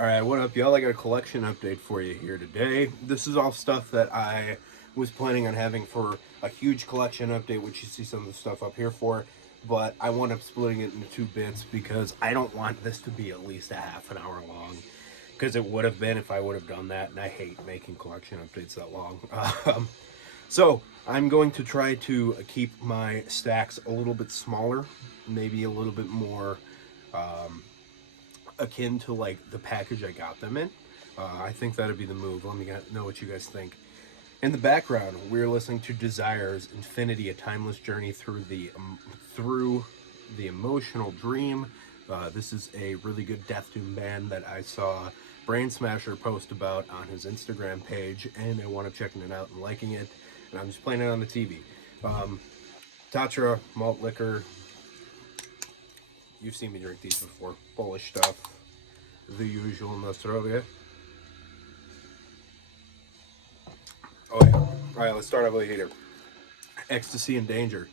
Alright, what up, y'all? I got a collection update for you here today. This is all stuff that I was planning on having for a huge collection update, which you see some of the stuff up here for, but I wound up splitting it into two bits because I don't want this to be at least a half an hour long, because it would have been if I would have done that, and I hate making collection updates that long. So, I'm going to try to keep my stacks a little bit smaller, maybe a little bit more akin to like the package I got them in. I think that'd be the move. Let me know what you guys think. In the background, we're listening to Desire's Infinity, a timeless journey through the emotional dream. This is a really good death doom band that I saw Brain Smasher post about on his Instagram page, and I wound up checking it out and liking it. And I'm just playing it on the TV. Tatra malt liquor. You've seen me drink these before. Polish stuff. The usual in Australia. Oh yeah. Alright, let's start off with a heater. Ecstasy and Danger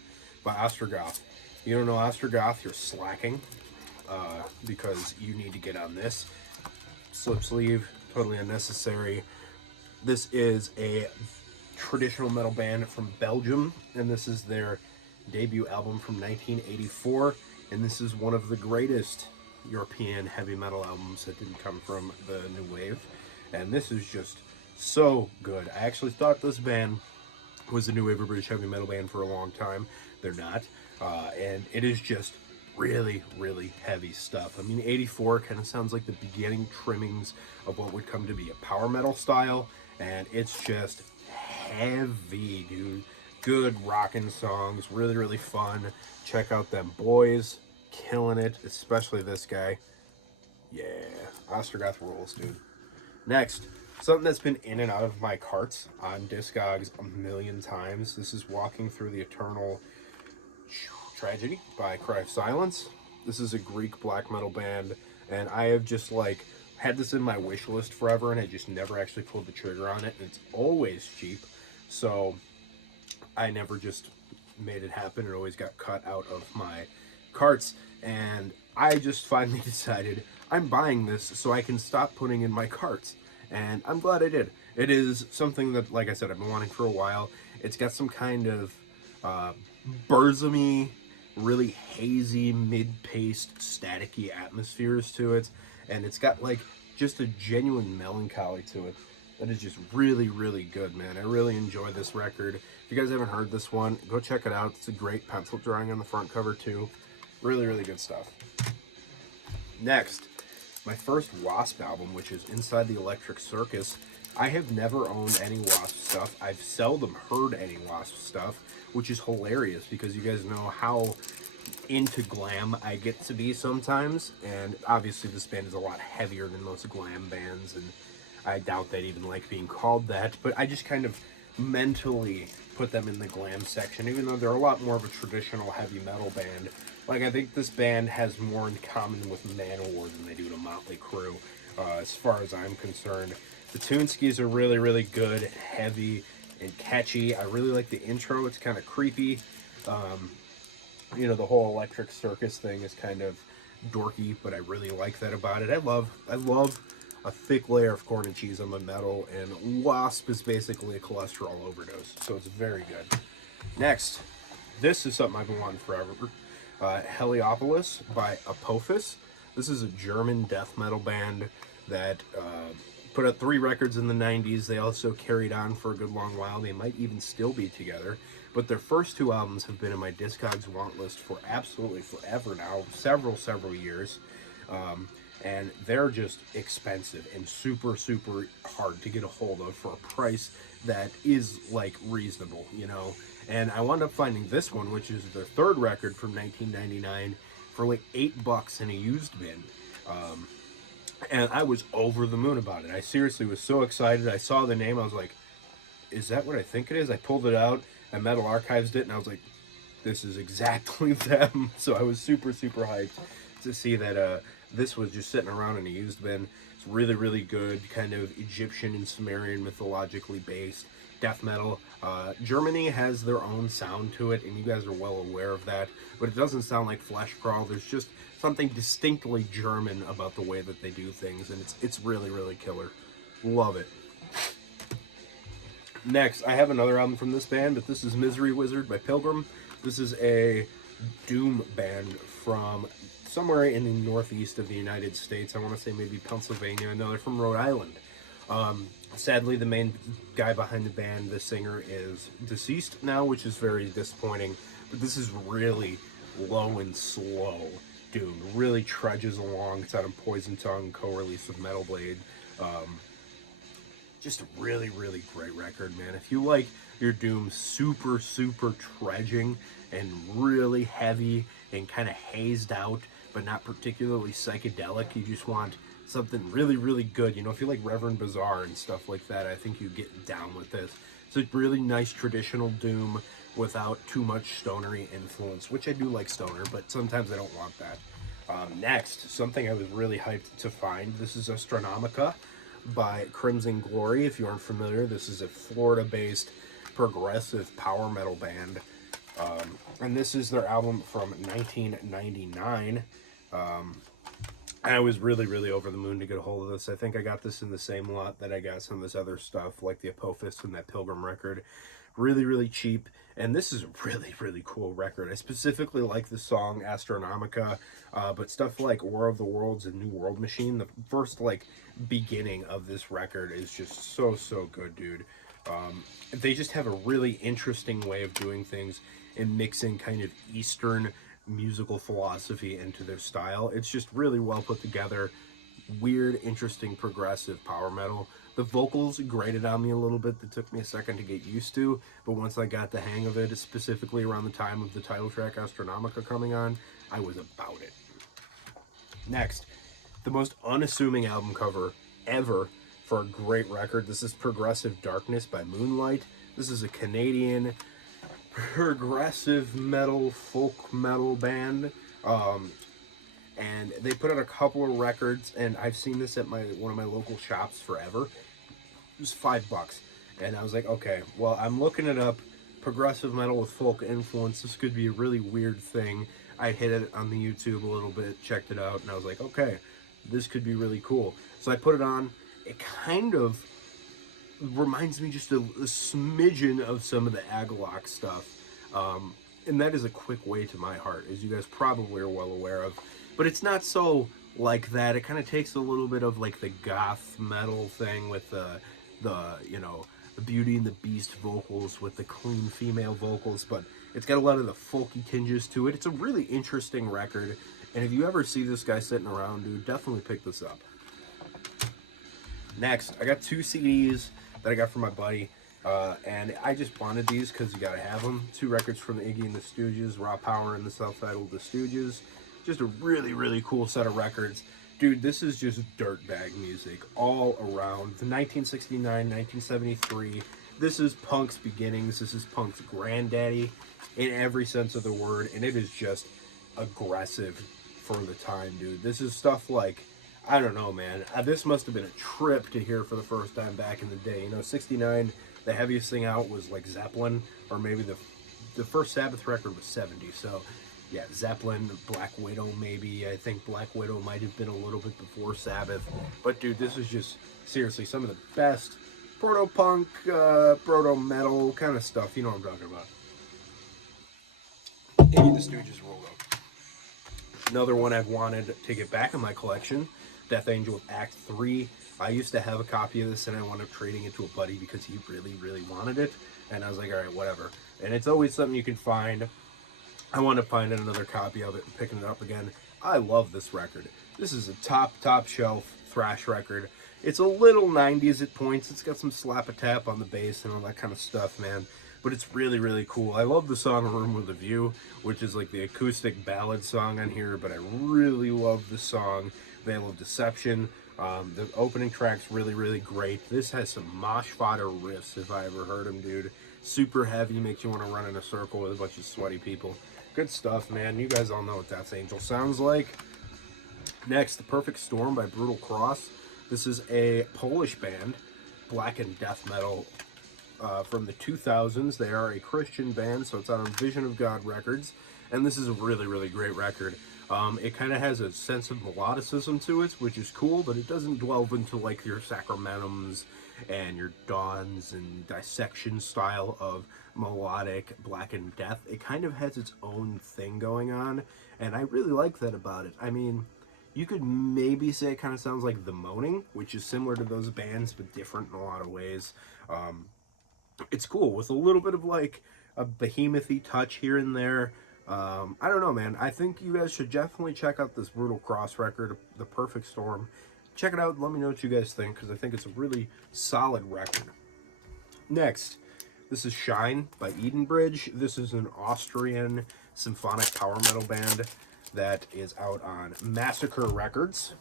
by Ostrogoth. You don't know Ostrogoth, you're slacking. Because you need to get on this. Slip sleeve, totally unnecessary. This is a traditional metal band from Belgium, and this is their debut album from 1984, and this is one of the greatest European heavy metal albums that didn't come from the new wave, and this is just so good. I actually thought this band was the new wave of British heavy metal band for a long time. They're not, and it is just really, really heavy stuff. I mean, 84 kind of sounds like the beginning trimmings of what would come to be a power metal style, and it's just heavy, dude. Good rockin' songs, really, really fun. Check out them boys, killing it, especially this guy. Yeah, Ostrogoth rules, dude. Next, something that's been in and out of my carts on Discogs a million times. This is Walking Through the Eternal Tragedy by Cry of Silence. This is a Greek black metal band, and I have just like had this in my wish list forever, and I just never actually pulled the trigger on it. And it's always cheap, so I never just made it happen. It always got cut out of my carts, and I just finally decided I'm buying this so I can stop putting in my carts, and I'm glad I did. It is something that, like I said, I've been wanting for a while. It's got some kind of Burzum-y, really hazy, mid-paced, staticky atmospheres to it, and it's got like just a genuine melancholy to it that is just really, really good, man. I really enjoy this record. If you guys haven't heard this one, go check it out. It's a great pencil drawing on the front cover too. Really, really good stuff. Next, my first Wasp album, which is Inside the Electric Circus. I have never owned any Wasp stuff. I've seldom heard any Wasp stuff, which is hilarious because you guys know how into glam I get to be sometimes, and obviously this band is a lot heavier than most glam bands, and I doubt they'd even like being called that, but I just kind of mentally put them in the glam section, even though they're a lot more of a traditional heavy metal band. Like, I think this band has more in common with Manowar than they do to Motley Crue, as far as I'm concerned. The tune skis are really, really good, heavy, and catchy. I really like the intro. It's kind of creepy. You know, the whole Electric Circus thing is kind of dorky, but I really like that about it. I love a thick layer of corn and cheese on my metal, and Wasp is basically a cholesterol overdose, so it's very good. Next, this is something I've been wanting forever. Heliopolis by Apophis. This is a German death metal band that put out 3 records in the 90s. They also carried on for a good long while. They might even still be together. But their first 2 albums have been in my Discogs want list for absolutely forever now, several years. And they're just expensive and super, super hard to get a hold of for a price that is, like, reasonable, you know? And I wound up finding this one, which is their 3rd record from 1999, for like $8 in a used bin. And I was over the moon about it. I seriously was so excited. I saw the name, I was like, is that what I think it is? I pulled it out, I Metal Archives it, and I was like, this is exactly them. So I was super, super hyped to see that this was just sitting around in a used bin. It's really, really good, kind of Egyptian and Sumerian mythologically based. death metal. Germany has their own sound to it, and you guys are well aware of that. But it doesn't sound like Flesh Crawl. There's just something distinctly German about the way that they do things, and it's really, really killer. Love it. Next, I have another album from this band, but this is Misery Wizard by Pilgrim. This is a doom band from somewhere in the northeast of the United States. I want to say maybe Pennsylvania. No, they're from Rhode Island. Sadly, the main guy behind the band, the singer, is deceased now, which is very disappointing. But this is really low and slow doom. Really trudges along. It's out of Poison Tongue, co-release with Metal Blade. Just a really, really great record, man. If you like your doom super, super trudging and really heavy and kind of hazed out, but not particularly psychedelic, you just want something really, really good. You know, if you like Reverend Bazaar and stuff like that, I think you get down with this. It's a really nice traditional doom without too much stonery influence, which I do like stoner, but sometimes I don't want that. Next, something I was really hyped to find. This is Astronomica by Crimson Glory. If you aren't familiar, this is a Florida-based progressive power metal band. And this is their album from 1999. And I was really, really over the moon to get a hold of this. I think I got this in the same lot that I got some of this other stuff, like the Apophis and that Pilgrim record. Really, really cheap. And this is a really, really cool record. I specifically like the song Astronomica, but stuff like War of the Worlds and New World Machine, the first, like, beginning of this record is just so, so good, dude. They just have a really interesting way of doing things and mixing kind of Eastern musical philosophy into their style. It's just really well put together, weird, interesting, progressive power metal. The vocals grated on me a little bit. That took me a second to get used to, but once I got the hang of it, specifically around the time of the title track Astronomica coming on, I was about it. Next, the most unassuming album cover ever for a great record. This is Progressive Darkness by Moonlight. This is a Canadian progressive metal, folk metal band. And they put out a couple of records, and I've seen this at one of my local shops forever. It was $5, and I was like, okay, well, I'm looking it up. Progressive metal with folk influence. This could be a really weird thing. I hit it on the YouTube a little bit, checked it out, and I was like, okay, this could be really cool. So I put it on. It kind of reminds me just a smidgen of some of the Agalloch stuff. And that is a quick way to my heart, as you guys probably are well aware of. But it's not so like that. It kind of takes a little bit of like the goth metal thing with the you know, the Beauty and the Beast vocals with the clean female vocals, but it's got a lot of the folky tinges to it. It's a really interesting record, and if you ever see this guy sitting around, dude, definitely pick this up. Next, I got 2 CDs that I got from my buddy, and I just wanted these because you gotta have them. 2 records from the Iggy and the Stooges, Raw Power and the self-titled The Stooges. Just a really, really cool set of records. Dude, this is just dirtbag music all around. The 1969, 1973. This is punk's beginnings. This is punk's granddaddy in every sense of the word, and it is just aggressive for the time, dude. This is stuff like, I don't know, man. This must have been a trip to hear for the first time back in the day. You know, 69, the heaviest thing out was like Zeppelin, or maybe the first Sabbath record was 70, so yeah, Zeppelin, Black Widow maybe. I think Black Widow might have been a little bit before Sabbath. But dude, this is just, seriously, some of the best proto-punk, proto-metal kind of stuff. You know what I'm talking about. Iggy the Stooges rolled up. Another one I've wanted to get back in my collection, Death Angel Act 3. I used to have a copy of this, and I wound up trading it to a buddy because he really, really wanted it. And I was like, all right, whatever. And it's always something you can find. I want to find another copy of it and picking it up again. I love this record. This is a top shelf thrash record. It's a little 90s at points. It's got some slap-a-tap on the bass and all that kind of stuff, man. But it's really, really cool. I love the song Room with a View, which is like the acoustic ballad song on here, but I really love the song Veil of Deception. The opening track's really, really great. This has some mosh fodder riffs, if I ever heard them, dude. Super heavy, makes you want to run in a circle with a bunch of sweaty people. Good stuff, man. You guys all know what Death Angel sounds like. Next, The Perfect Storm by Brutal Cross. This is a Polish band, black and death metal. from the 2000s. They are a Christian band, so it's out on Vision of God Records, and this is a really, really great record. It kind of has a sense of melodicism to it, which is cool, but it doesn't delve into like your Sacramentums and your Dawns and Dissection style of melodic Black and Death. It kind of has its own thing going on, and I really like that about it. I mean, you could maybe say it kind of sounds like The Moaning, which is similar to those bands, but different in a lot of ways. It's cool with a little bit of like a behemoth-y touch here and there. I don't know, man. I think you guys should definitely check out this Brutal Cross record, The Perfect Storm. Check it out. Let me know what you guys think, because I think it's a really solid record. Next, this is Shine by Edenbridge. This is an Austrian symphonic power metal band that is out on Massacre Records.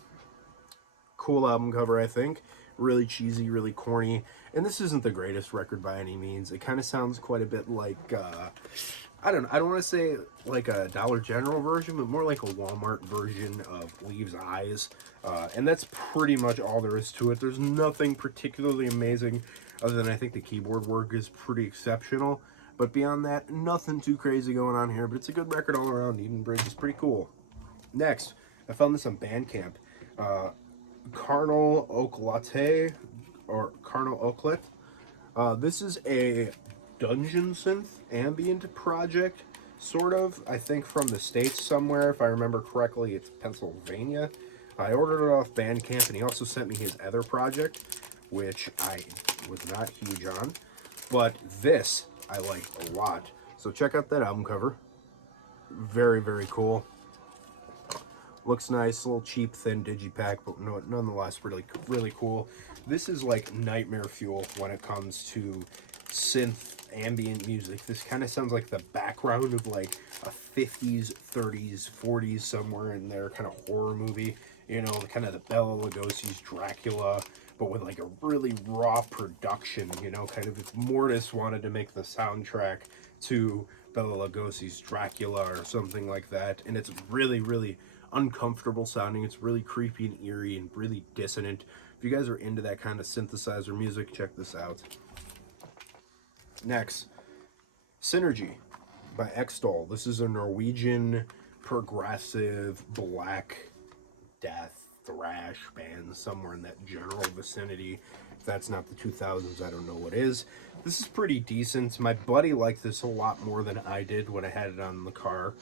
Cool album cover, I think. Really cheesy, really corny. And this isn't the greatest record by any means. It kind of sounds quite a bit like, I don't know, I don't want to say like a Dollar General version, but more like a Walmart version of Leaves' Eyes. And that's pretty much all there is to it. There's nothing particularly amazing other than I think the keyboard work is pretty exceptional. But beyond that, nothing too crazy going on here. But it's a good record all around. Edenbridge is pretty cool. Next, I found this on Bandcamp. Carnal Oklate, or Carnal Oklet. This is a dungeon synth ambient project, sort of. I think from the States somewhere. If I remember correctly, it's Pennsylvania. I ordered it off Bandcamp, and he also sent me his other project, which I was not huge on. But this I like a lot. So check out that album cover. Very, very cool. Looks nice, a little cheap, thin digipack, but no, nonetheless really, really cool. This is like nightmare fuel when it comes to synth ambient music. This kind of sounds like the background of like a 50s, 30s, 40s somewhere in there kind of horror movie. You know, kind of the Bela Lugosi's Dracula, but with like a really raw production. You know, kind of if Mortis wanted to make the soundtrack to Bela Lugosi's Dracula or something like that, and it's really, really uncomfortable sounding. It's really creepy and eerie and really dissonant. If you guys are into that kind of synthesizer music, check this out. Next, Synergy by Extol. This is a Norwegian progressive Black Death thrash band, somewhere in that general vicinity. If that's not the 2000s, I don't know what is. This is pretty decent. My buddy liked this a lot more than I did when I had it on the car,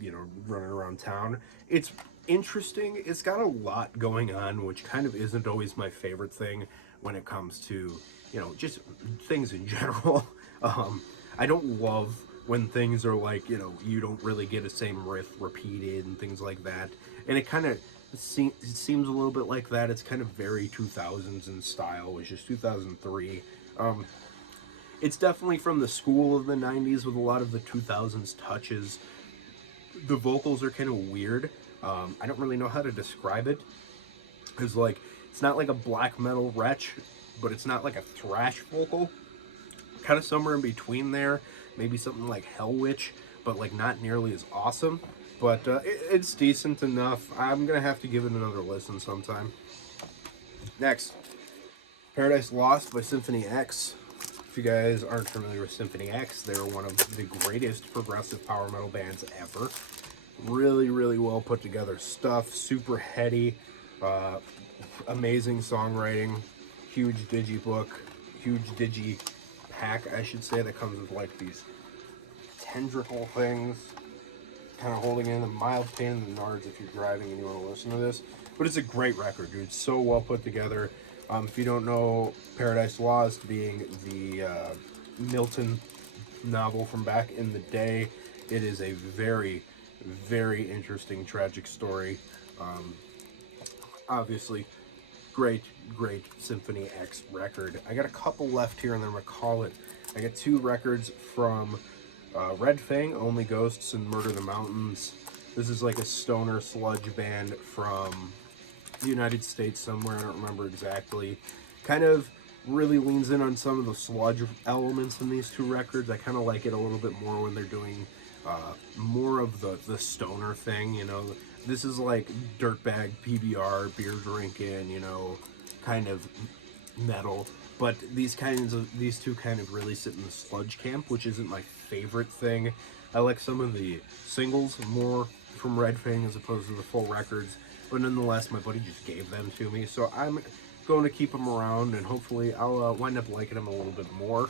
you know, running around town. It's interesting. It's got a lot going on, which kind of isn't always my favorite thing when it comes to, you know, just things in general. I don't love when things are like, you know, you don't really get the same riff repeated and things like that. And it kind of seems a little bit like that. It's kind of very 2000s in style, which is 2003. It's definitely from the school of the 90s with a lot of the 2000s touches. The vocals are kind of weird. I don't really know how to describe it. It's like, it's not like a black metal wretch, but it's not like a thrash vocal. Kind of somewhere in between there. Maybe something like Hell Witch, but like not nearly as awesome. But it's decent enough. I'm going to have to give it another listen sometime. Next, Paradise Lost by Symphony X. If you guys aren't familiar with Symphony X, they're one of the greatest progressive power metal bands ever. Really, really well put together stuff. Super heady. Amazing songwriting. Huge digibook. Huge digipack, I should say, that comes with like these tendricle things. Kind of holding in a mild pain in the nards if you're driving and you want to listen to this. But it's a great record, dude. It's so well put together. If you don't know, Paradise Lost being the Milton novel from back in the day, it is a very, very interesting, tragic story. Obviously, great, great Symphony X record. I got a couple left here, and then I'm going to call it. I got 2 records from Red Fang, Only Ghosts, and Murder the Mountains. This is like a stoner sludge band from the United States somewhere, I don't remember exactly. Kind of really leans in on some of the sludge elements in these 2 records. I kind of like it a little bit more when they're doing more of the stoner thing, you know. This is like dirtbag PBR, beer drinking, you know, kind of metal. But these two kind of really sit in the sludge camp, which isn't my favorite thing. I like some of the singles more from Red Fang as opposed to the full records. But nonetheless, my buddy just gave them to me, so I'm going to keep them around, and hopefully I'll wind up liking them a little bit more.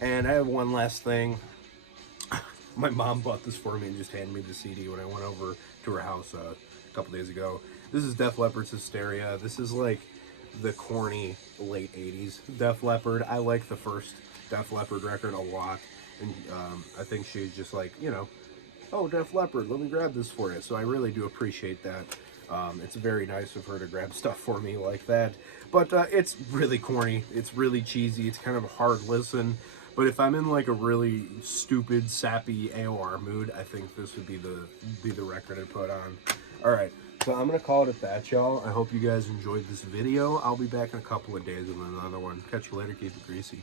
And I have one last thing. My mom bought this for me and just handed me the CD when I went over to her house a couple days ago. This is Def Leppard's Hysteria. This is like the corny late 80s Def Leppard. I like the first Def Leppard record a lot. And I think she's just like, you know, oh, Def Leppard, let me grab this for you. So I really do appreciate that. It's very nice of her to grab stuff for me like that. But it's really corny. It's really cheesy. It's kind of a hard listen. But if I'm in like a really stupid, sappy AOR mood, I think this would be the record I'd put on. All right, so I'm gonna call it at that, y'all. I hope you guys enjoyed this video. I'll be back in a couple of days with another one. Catch you later. Keep it greasy.